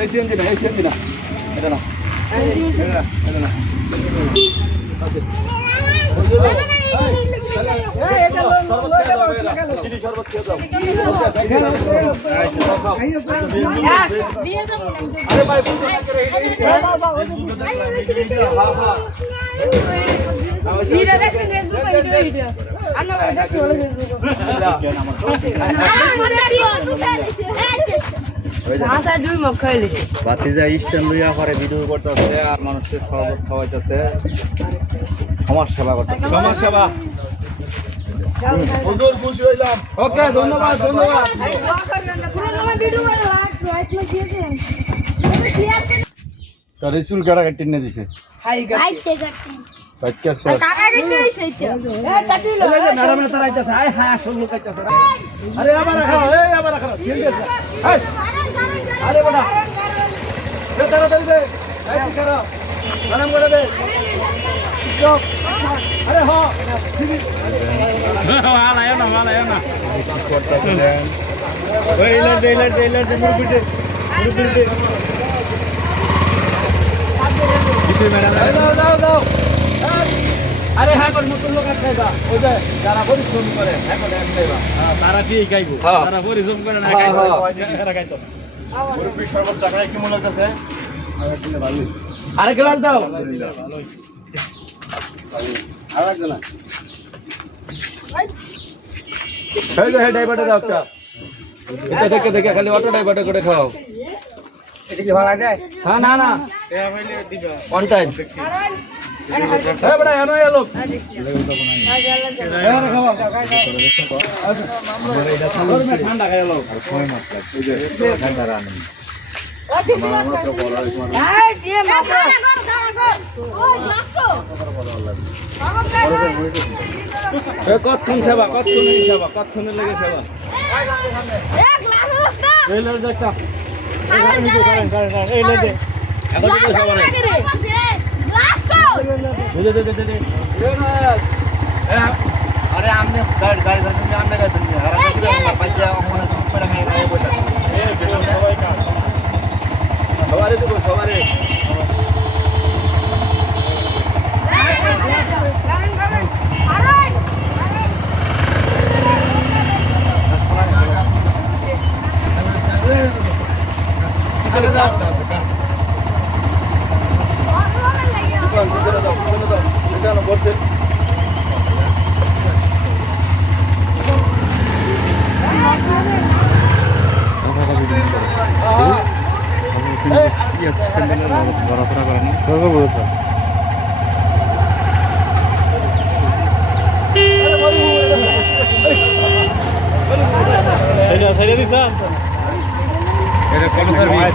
এই সিএনজি না এই সিএনজি না এটা না বাতিজা স্ট্যান্ড লইয়া পরে ভিডিও করতেছে আর মানুষকে খাওয়াইতেছে। সমাজ সেবা করতেছে। সমাজ সেবা। হুজুর খুশি হইলাম। ওকে ধন্যবাদ ধন্যবাদ। তার চুল কাটা কাটি নিয়ে দিছে? হ্যাঁ আরে আবার এই আবার রাখাও ঠিক আছে। এই, আরে বড়া দে তাড়াতাড়ি দে। কি করো ম্যাডাম করে দে। চুপ আরে হ। করতেছিলেন ওই ইলার দে ইলার দে ইলার দে মুরগি দে মুরগি দে। দাও দাও দাও আরে হ্যাঁ করে নতুন লোক এক খাইবা। ওই যে যারা পরিশ্রম করে হ্যাঁ করে তারা কি খাইবো? হ্যাঁ। তারা পরিশ্রম করে না খাইবো। এরা খাইতো মুরগি শরবত টাকায় কি মনে হচ্ছে আরে গ্লাস দাও। ড্রাইভারটা দাও একটা। দেখে দেখে খালি অটো ড্রাইভারটা করে খাও। হ্যাঁ না না। অন টাইম হ্যাঁ বড়া এনো এলো ঠান্ডা খাই এলো ঠান্ডা রানি কতক্ষণ সেবা কতক্ষণ সেবা কতক্ষণের লেগে সেবা এই লেগে একটা এই লেগে দে দে দে দে দে আরে আমনে গাড়ি গাড়ি ধরছেন আমনে গাড়ি ধরছেন আর আমি কি পাইয়া অমনে করে খাই খাই বললা সবারে দেবো সবারে পিছনে দাও পিছনে দাও পিছনে দাও এটা না বসে স্ট্যান্ডে ঘোরাফেরা করেন এটা ছেড়ে দিছ এটা কোন সার্ভিস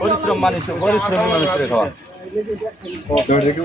পরিশ্রম মানুষ পরিশ্রমী মানুষের খাওয়া দরজাকে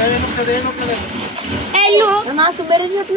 এই লোকটা দে এই লোকটা দে এই লোক মাসুম বেরিয়ে যেত